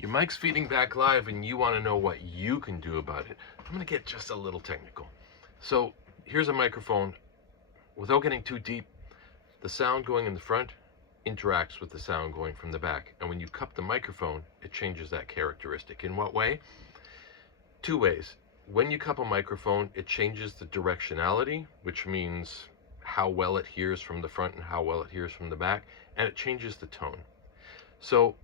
Your mic's feeding back live and you want to know what you can do about it. I'm going to get just a little technical. So here's a microphone. Without getting too deep, the sound going in the front interacts with the sound going from the back. And when you cup the microphone, it changes that characteristic. In what way? Two ways. When you cup a microphone, it changes the directionality, which means how well it hears from the front and how well it hears from the back, and it changes the tone. So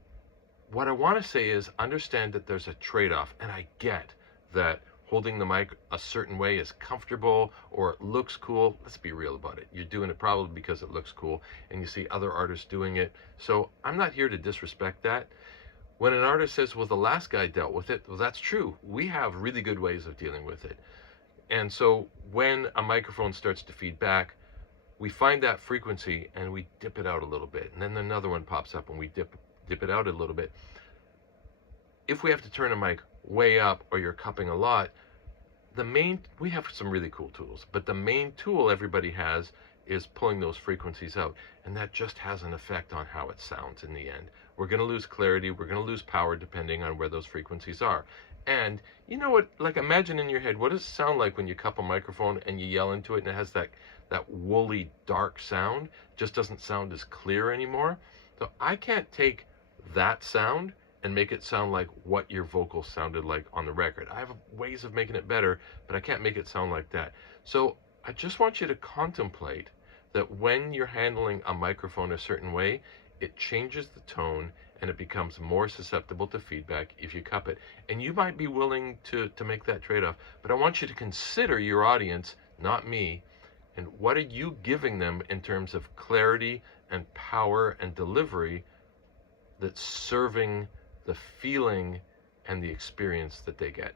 what I want to say is understand that there's a trade-off, and I get that holding the mic a certain way is comfortable or it looks cool. Let's be real about it. You're doing it probably because it looks cool and you see other artists doing it. So I'm not here to disrespect that. When an artist says, well, the last guy dealt with it, well, that's true. We have really good ways of dealing with it. And so when a microphone starts to feed back, we find that frequency and we dip it out a little bit. And then another one pops up and we dip it out a little bit. If we have to turn a mic way up or you're cupping a lot, we have some really cool tools, but the main tool everybody has is pulling those frequencies out, and that just has an effect on how it sounds in the end. We're going to lose clarity, we're going to lose power depending on where those frequencies are. And you know what, like imagine in your head, what does it sound like when you cup a microphone and you yell into it and it has that woolly dark sound? It just doesn't sound as clear anymore. So I can't take that sound and make it sound like what your vocals sounded like on the record. I have ways of making it better, but I can't make it sound like that. So I just want you to contemplate that when you're handling a microphone a certain way, it changes the tone and it becomes more susceptible to feedback if you cup it. And you might be willing to make that trade-off, but I want you to consider your audience, not me, and what are you giving them in terms of clarity and power and delivery that's serving the feeling and the experience that they get.